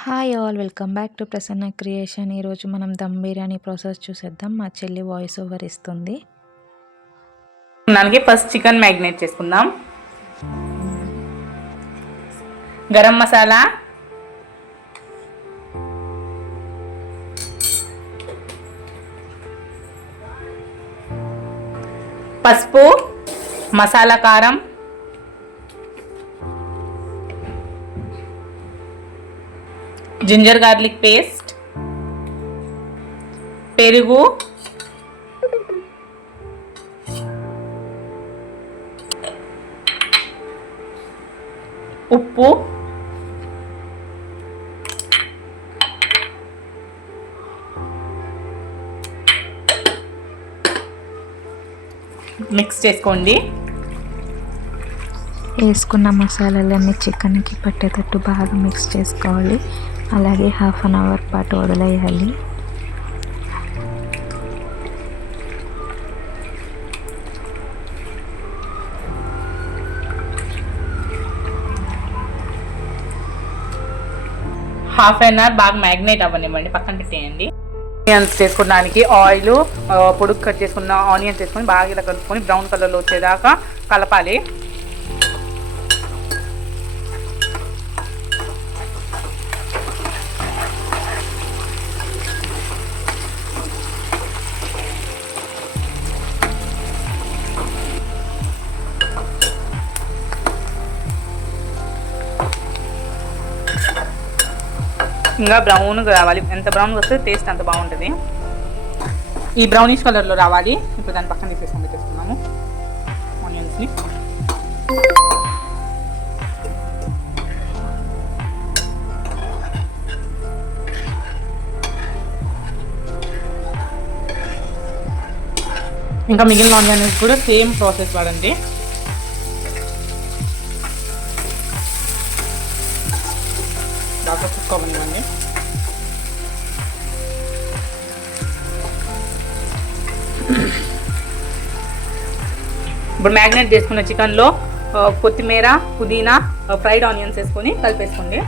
Hi all welcome back to Prasanna creation. ఈరోజు మనం dum biryani process చూసేద్దాం. మా చెల్లి వాయిస్ ఓవర్ ఇస్తుంది. దానికి ఫస్ట్ చికెన్ మ్యాగ్నేట్ చేసుకుందాం. గరం మసాలా. పసుపు మసాలా కారం. జింజర్ గార్లిక్ పేస్ట్ పెరుగు ఉప్పు మిక్స్ చేసుకోండి. వేసుకున్న మసాలాలన్నీ చికెన్కి పట్టేటట్టు బాగా మిక్స్ చేసుకోవాలి. అలాగే హాఫ్ అన్ అవర్ పాటు వదిలేయాలి. హాఫ్ అన్ అవర్ బాగా మ్యాగ్నేట్ అవ్వనివ్వండి పక్కన పెట్టేయండి. ఆనియన్స్ చేసుకోవడానికి ఆయిల్ పొడుగు కట్ చేసుకున్న ఆనియన్స్ చేసుకొని బాగా ఇలా కలుపుకొని బ్రౌన్ కలర్లో వచ్చేదాకా కలపాలి. ఇంకా బ్రౌన్గా రావాలి. ఎంత బ్రౌన్గా వస్తే టేస్ట్ అంత బాగుంటుంది. ఈ బ్రౌనిష్ కలర్లో రావాలి. ఇప్పుడు దాని పక్కన తీసేసి చేస్తున్నాము ఆనియన్స్ని ఇంకా మిగిలిన ఆనియన్స్ కూడా సేమ్ ప్రాసెస్ వాడండి. బాగా కుక్ అవ్వనివ్వండి ఇప్పుడు మ్యాగ్నేట్ చేసుకున్న చికెన్లో కొత్తిమీర పుదీనా ఫ్రైడ్ ఆనియన్స్ వేసుకొని కలిపేసుకోండి.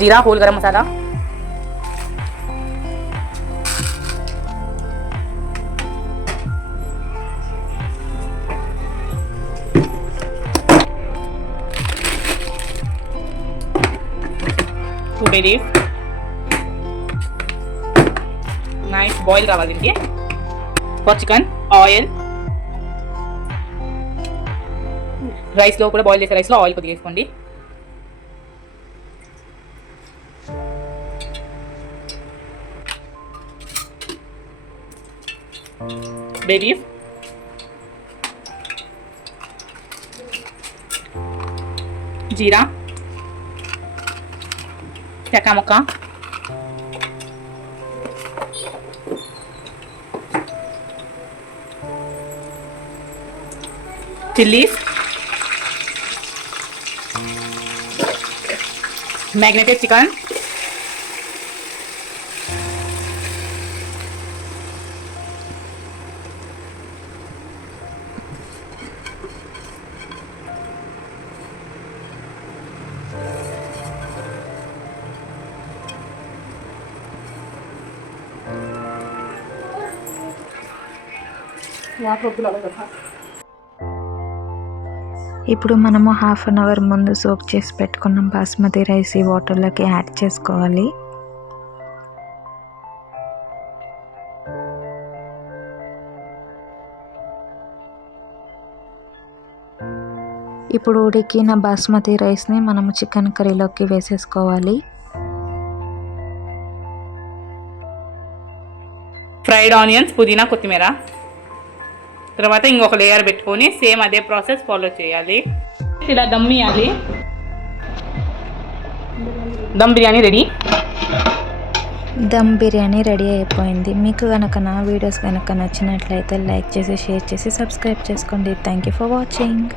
Jeera whole garam masala. Two bay leaf nice boil కావాలి దీనికి ఫర్ చికెన్ ఆయిల్ రైస్లో కూడా బాయిల్ చేసే రైస్లో ఆయిల్ కొద్దిగా వేసుకోండి টাকা আমাকা chilies magnetic chicken ఇప్పుడు మనము హాఫ్ అన్ అవర్ ముందు సోక్ చేసి పెట్టుకున్న బాస్మతి రైస్ ఈ వాటర్లోకి యాడ్ చేసుకోవాలి. ఇప్పుడు ఉడికిన బాస్మతి రైస్ని మనము చికెన్ కర్రీలోకి వేసేసుకోవాలి. ఫ్రైడ్ ఆనియన్స్ పుదీనా కొత్తిమీర. తర్వాత ఇంకొక లేయర్ పెట్టుకొని సేమ్ అదే ప్రాసెస్ ఫాలో చేయాలి. ఇలా దమ్ ఇవ్వాలి దమ్ బిర్యానీ రెడీ దమ్ బిర్యానీ రెడీ అయిపోయింది. మీకు కనుక నా వీడియోస్ కనుక నచ్చినట్లయితే లైక్ చేసి షేర్ చేసి సబ్స్క్రైబ్ చేసుకోండి. Thank you for watching